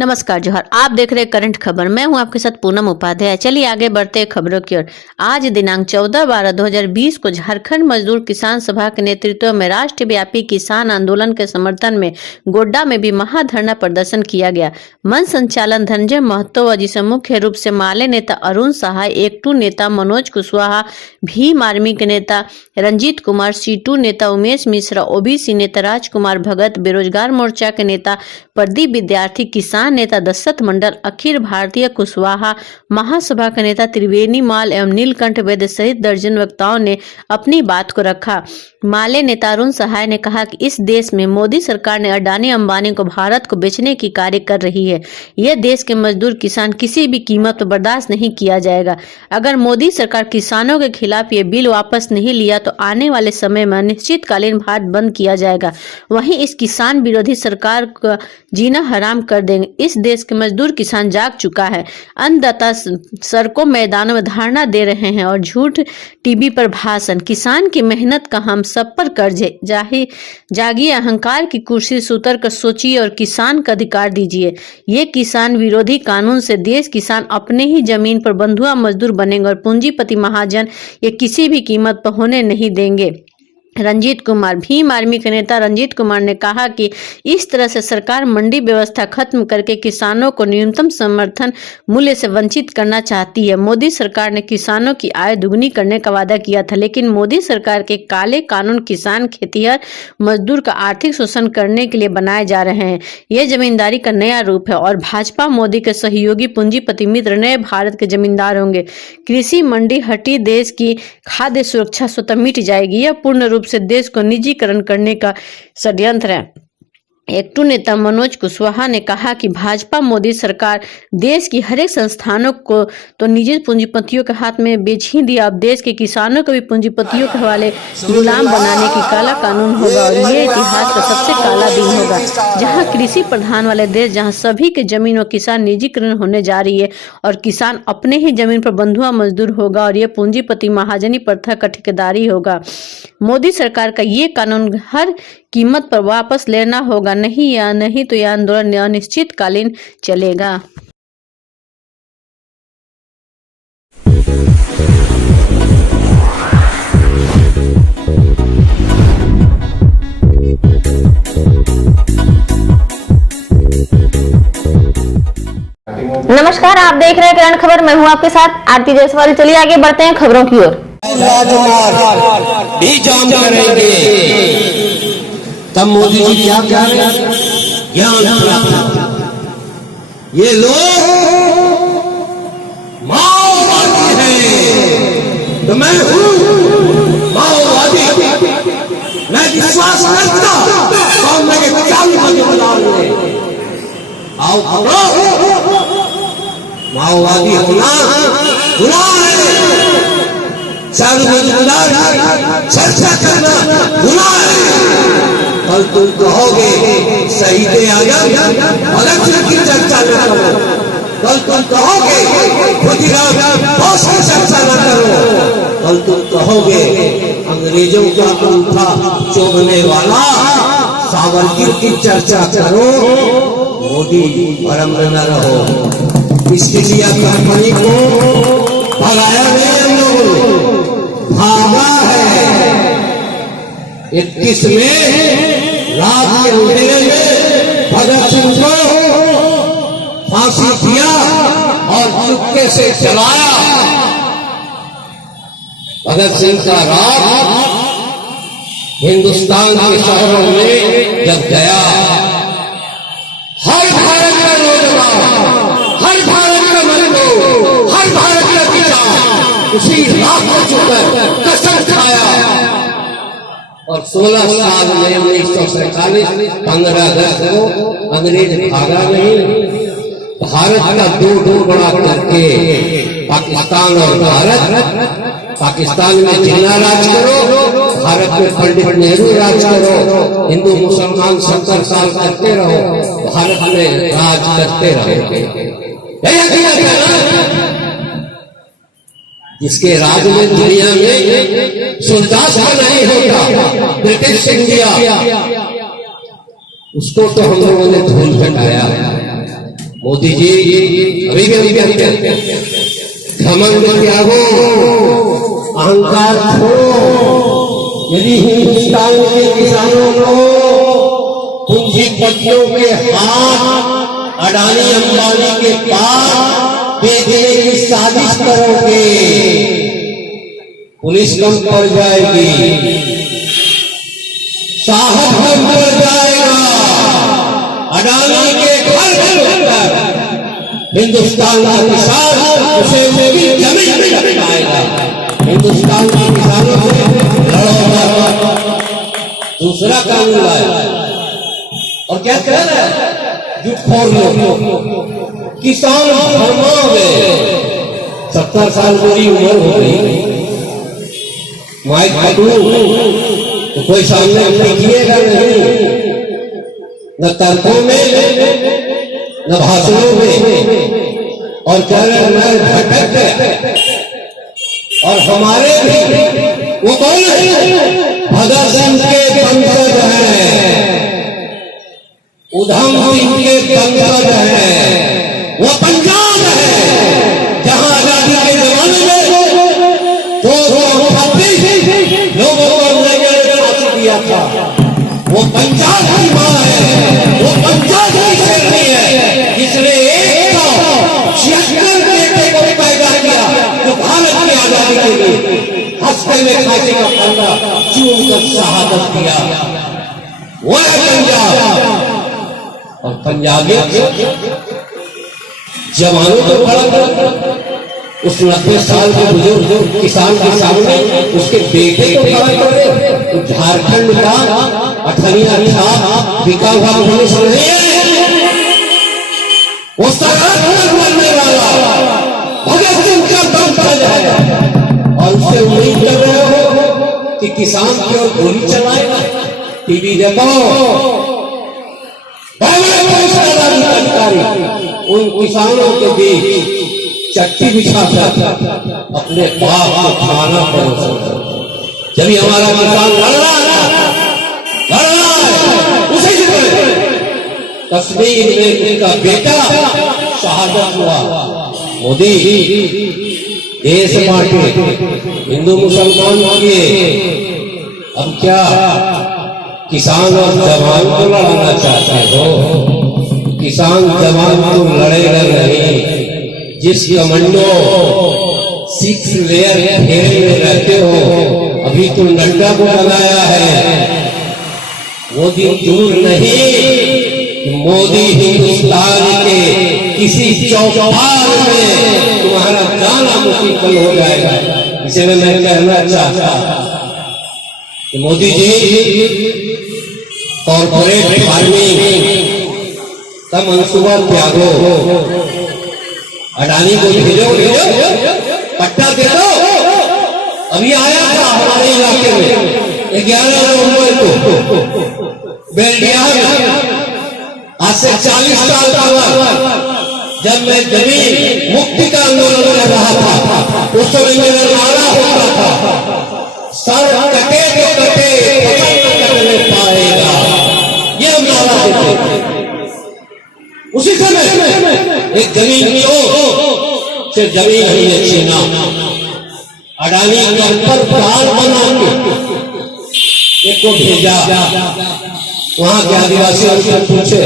नमस्कार जोहर। आप देख रहे करंट खबर। मैं हूं आपके साथ पूनम उपाध्याय। चलिए आगे बढ़ते हैं खबरों की ओर। आज दिनांक 14/12/2020 को झारखंड मजदूर किसान सभा के नेतृत्व में राष्ट्रव्यापी किसान आंदोलन के समर्थन में गोड्डा में भी महाधरना प्रदर्शन किया गया। मंच संचालन धनंजय महतो, जिसे मुख्य रूप से माले नेता अरुण सहाय, एकटू नेता मनोज कुशवाहा, भीम आर्मी के नेता रंजीत कुमार, सीटू नेता उमेश मिश्रा, ओबीसी नेता राजकुमार भगत, बेरोजगार मोर्चा के नेता प्रदीप विद्यार्थी, किसान नेता दशरथ मंडल, अखिल भारतीय कुशवाहा महासभा के नेता त्रिवेणी माल एवं नीलकंठ वैद्य सहित दर्जन वक्ताओं ने अपनी बात को रखा। माले नेता अरुण सहाय ने कहा कि इस देश में मोदी सरकार ने अडानी अंबानी को भारत को बेचने की कार्य कर रही है। यह देश के मजदूर किसान किसी भी कीमत पर बर्दाश्त नहीं किया जाएगा। अगर मोदी सरकार किसानों के खिलाफ ये बिल वापस नहीं लिया तो आने वाले समय में अनिश्चितकालीन भारत बंद किया जाएगा। वहीं इस किसान विरोधी सरकार का जीना हराम कर देंगे। इस देश के मजदूर किसान जाग चुका है। अन्नदाता सड़कों मैदानों में धरना दे रहे हैं और झूठ टीवी पर भाषण। किसान की मेहनत का हम सब पर कर्ज है। जागिए, अहंकार की कुर्सी से उतर कर सोचिए और किसान का अधिकार दीजिए। ये किसान विरोधी कानून से देश किसान अपने ही जमीन पर बंधुआ मजदूर बनेंगे और पूंजीपति महाजन ये किसी भी कीमत पर होने नहीं देंगे। रंजीत कुमार, भीम आर्मी के नेता रंजीत कुमार ने कहा कि इस तरह से सरकार मंडी व्यवस्था खत्म करके किसानों को न्यूनतम समर्थन मूल्य से वंचित करना चाहती है। मोदी सरकार ने किसानों की आय दुगनी करने का वादा किया था, लेकिन मोदी सरकार के काले कानून किसान, खेतिहर, मजदूर का आर्थिक शोषण करने के लिए बनाए जा रहे हैं। यह जमींदारी का नया रूप है और भाजपा मोदी के सहयोगी पूंजीपति मित्र नए भारत के जमींदार होंगे। कृषि मंडी हटी, देश की खाद्य सुरक्षा स्वतः मिट जाएगी। यह पूर्ण रूप से देश को निजीकरण करने का षड्यंत्र है। एकटू नेता मनोज कुशवाहा ने कहा कि भाजपा मोदी सरकार देश की हर एक संस्थानों को तो निजी पूंजीपतियों के हाथ में बेच ही दिया। अब देश के किसानों को भी पूंजीपतियों के हवाले गुलाम बनाने की काला कानून होगा और ये इतिहास का सबसे काला दिन होगा। जहां कृषि प्रधान वाले देश, जहां सभी के जमीन और किसान निजीकरण होने जा रही है और किसान अपने ही जमीन पर बंधुआ मजदूर होगा और ये पूंजीपति महाजनी प्रथा का ठेकेदारी होगा। मोदी सरकार का ये कानून हर कीमत पर वापस लेना होगा, नहीं तो यह आंदोलन अनिश्चितकालीन चलेगा। नमस्कार, आप देख रहे हैं करंट खबर। मैं हूं आपके साथ आरती जायसवाल। चलिए आगे बढ़ते हैं खबरों की ओर। राजमार्ग भी जाम करेंगे, तब मोदी जी क्या कह रहे हैं? ज्ञान प्राप्त। ये लोग माओवादी हैं तो मैं हूँ माओवादी। मैं विश्वास करता और मेरे 40 बजे बुला ले आओ माओवादी होना बुला चर्चा करना गुनाह है। कल तुम कहोगे शहीद आजम भगत सिंह की चर्चा न करो, कल तुम कहोगे खुदीराम बोस की चर्चा न करो, कल तुम कहोगे अंग्रेजों का अंगूठा चोगने वाला सावरकर की चर्चा करो। मोदी भ्रम में न रहो। इसके लिए कंपनी को भगाया गया, भागा है। 21 में रात के अंधेरे में भगत सिंह को फांसी दिया और चुपके से चलाया। भगत सिंह का रात हिंदुस्तान के शहरों में जब गया, हर भारत का नौजवान, हर भारत का मजदूर, हर भारत का किसान उसी रात को छुपकर कसम खाया और 16 साल में 1947 15 अगस्त को अंग्रेज भागा नहीं। भारत का दो बड़ा करके पाकिस्तान और भारत, पाकिस्तान में जिन्ना राज करो, भारत में पंडित नेहरू राज करो, हिंदू मुसलमान 70 साल करते रहो, भारत में राज करते रहो। जिसके राज में दुनिया में सुल्तान नहीं होता, ब्रिटिश इंडिया, उसको तो हम लोगों ने धूल हटाया। मोदी जी अभी भी घमंड त्यागो, अहंकार छोड़ो। यदि हिंदुस्तान के किसानों को पूंजीपतियों के हाथ अडानी अंबानी के पास बेचने की साजिश करोगे, पुलिस कम पड़ जाएगी, साहब कम पड़ जाएगा। अडानी के घर पर हिंदुस्तान का किसान उसे भी जमीन में पाएगा। हिंदुस्तान के किसानों से लड़ो। दूसरा कानून लाया और क्या कह रहा है, जुटखोर लोग किसान धर्मा में 70 साल की उम्र हो गई, माइक पकड़ू तो कोई सामने लिखिएगा नहीं, न तर्कों में न भाषणों में, और कह रहे मैं भटक गया। और हमारे भी वो कौन है, भगत सिंह के वंशज हैं, उधम सिंह के वंशज हैं। वो पंजाब है जहां आजादी के जमाने में 236 लोगों को फांसी दिया था। वो पंजाब की मां है, वो पंजाब की शेरनी है जिसने 176 बेटे को पैदा किया जो भारत की आजादी के लिए हंसते में खांसी का फंदा चूम कर शहादत दिया। वो है पंजाब। और पंजाबी जवानों को खड़ा कर उस 90 साल के बुजुर्ग किसान के सामने उसके बेटे को खड़ा करे। झारखंड का अठनिया था बिका हुआ पुलिस नहीं है, वो सरकार बनने वाला भगत सिंह का वंशज है। और उससे उम्मीद कर रहे हो कि किसान की ओर गोली चलाएगा। टीवी देखो, उन किसानों के बीच चट्टी बिछा कर अपने बाप को खाना परोसा। जब हमारा किसान लड़ रहा है उसी से कश्मीर में उनका बेटा शहादत हुआ। मोदी देश बांटे, हिंदू मुसलमान किए, अब क्या किसान और जवान को लड़ाना चाहते हो? किसान जवान तो लड़ेगा नहीं। जिस कमांडो 6 लेयर घेरे में रहते हो, अभी तो नड्डा को बनाया है। वो दिन दूर नहीं, मोदी हिंदुस्तान के किसी चौपाल में तुम्हारा जाना मुश्किल हो जाएगा। इसे मैं कहना चाहता कि मोदी जी कॉर्पोरेट फार्मिंग का मंसूबा त्यागो, अडानी को भेजो, पट्टा दे दो। अभी आया था हमारे इलाके में 11 नवंबर को बेल्डिया में, आज से 40 साल पहले जब मैं जमीन मुक्ति का आंदोलन कर रहा था, उस समय मेरा नारा होता था, सर कटे तो कटे, कटने पाएगा। ये हम नारा देते थे। उसी समय एक जमीन की हो, सिर्फ जमीन नहीं छीना, अडानी के ऊपर पहाड़ बना के एक को भेजा। वहां के आदिवासी उससे पूछे,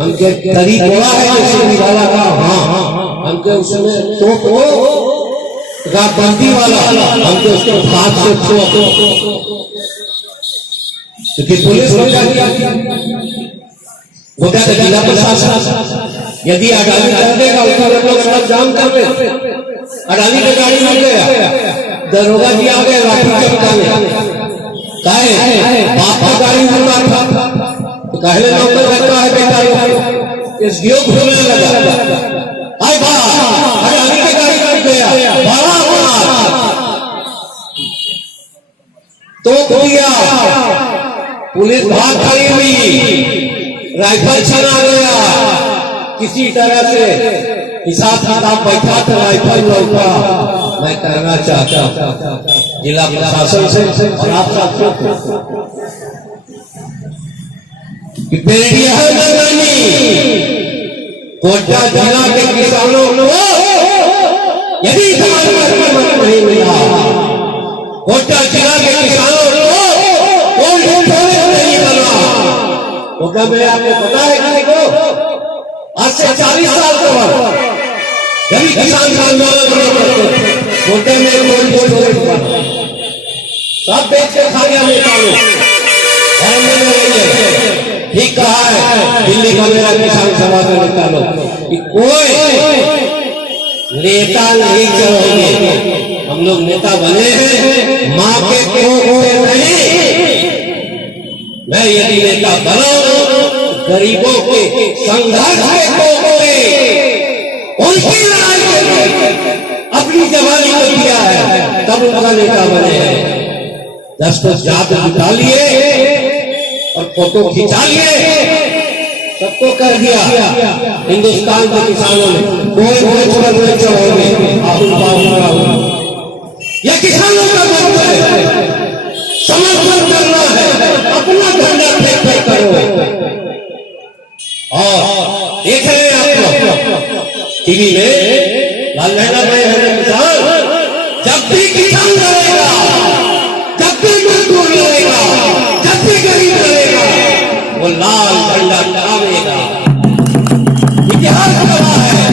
हमके तरी बोला है जैसे निकाला का? हाँ, हमके उसमें तो बंदी वाला, हमके उसको हाथ से क्योंकि पुलिस हो जाती वो क्या जिला प्रशासन यदि अडानी कर देगा उसका लोग जाम कर दे। अडानी की गाड़ी मिल गया, दरोगा जी आ गए लाठी चमकाने, काहे बाप का गाड़ी हुआ था तो कहले नौकर रखा है बेटा, इस योग घूमने लगा। आई बात अडानी की गाड़ी मिल गया, बड़ा तो दिया, पुलिस भाग खड़ी हुई, राइफल छना गया, किसी तरह से हिसाब किताब बैठा था, राइफल लौटा। मैं कहना चाहता जिला प्रशासन से और आप सबको बेटिया गोड्डा जिला के किसानों को यदि धान का कीमत नहीं मिला, गोड्डा जिला के किसानों को कोल्ड स्टोरेज नहीं बना, तो क्या मैं आपको पता है किसी को आज से 40 साल तक जब किसान का आंदोलन करते गोड्डे में कोल्ड स्टोरेज बना, सब बेच के खा गया नेता लोग। ठीक कहा है दिल्ली का मेरा किसान सभा का नेता लोग कि कोई नेता नहीं चलोगे, हम लोग नेता बने हैं माँ के कोख से नहीं। मैं यदि नेता बना गरीबों के संघर्ष के कोख से उनकी लड़ाई के लिए अपनी जवानी को दिया है, तब उनका नेता बने हैं। 10 जात जुटा लिए और फोटो खिंचा लिए, सबको कर दिया हिंदुस्तान के किसानों ने। कोई पर नहीं चढ़ोगे, यह किसानों का मंत्र है, समर्थन करना है, अपना झंडा फेंक फेंक करो। और देख रहे हैं आप लोग टीवी में लाल झंडा में है किसान, जब भी किसान लड़ेगा, जब भी मजदूर लड़ेगा, जब भी गरीब लड़ेगा, वो लाल झंडा लहराएगा। इतिहास गवाह है,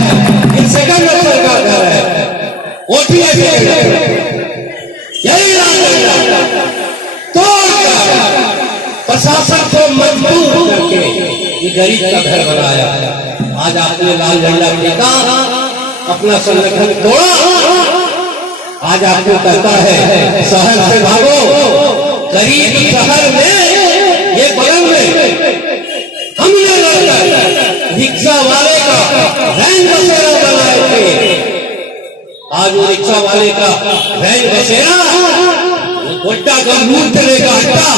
ये सेकंड नंबर का घर है, ओटीए यही लाल झंडा तोड़कर प्रशासन को मजबूर करके ये गरीब का घर बनाया। आज आपने लाल झंडा फेंका, अपना संगठन तोड़ा, आज आपको कहता है शहर से भागो। गरीब शहर में ये बगल में हमने लड़कर रिक्शा वाले का वैन बसेरा बनाए थे। आज वो रिक्शा वाले का वैन बसेरा गोड्डा गंभीर जिले का अड्डा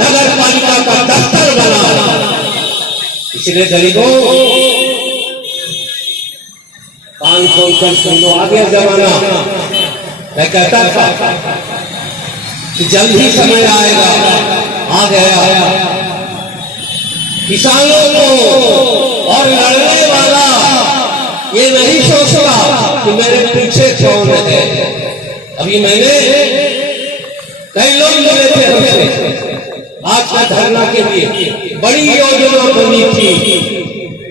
नगर पालिका का दफ्तर बना। इसलिए गरीबों कान खोलकर सुन लो, आ गया जमाना। मैं कहता था कि जल्द ही समय आएगा, आ गया। किसानों को और लड़ने वाला ये नहीं सोचता कि मेरे पीछे कौन है। अभी मैंने कई लोग मिले थे हमसे आज का धरना के लिए, बड़ी योजना बनी थी,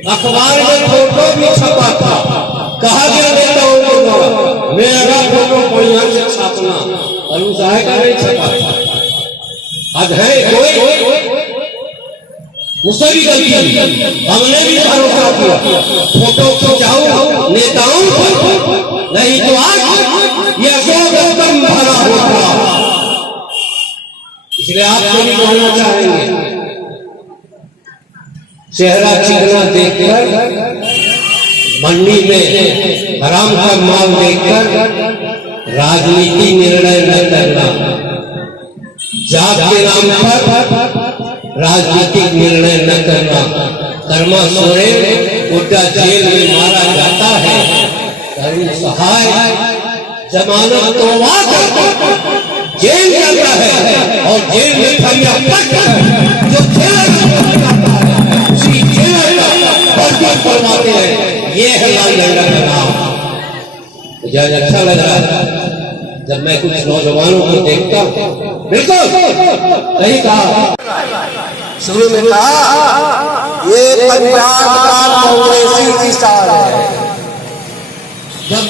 अखबार में फोटो भी छपा था, कहा गया नेताओं को मेरा फोटो बढ़िया से छापना, और उस आय का नहीं छपा था। आज है कोई मुझसे भी गलती, हमने भी भरोसा किया फोटो खिंचाऊं नेताओं को, नहीं तो आज यह गौतम भरा होगा। इसलिए आपको भी कहना चाहेंगे, चेहरा चिकना देखकर मंडी में हराम का माल देखकर राजनीति निर्णय न करना, जात के नाम पर राजनीतिक निर्णय न करना। कर्मा सोरेन गोड्डा जेल में मारा जाता है, करुण सहाय जमानत तोड़वा जेल जाता है, और जेल में फरिया जो उसी जेल करवाते हैं। ये है लाल झंडा का नाम। मुझे आज अच्छा लग रहा है जब मैं कुछ नौजवानों को देखता हूँ। बिल्कुल सही कहा, शुरू में कहा ये पंजाब का कांग्रेसी किसान है। जब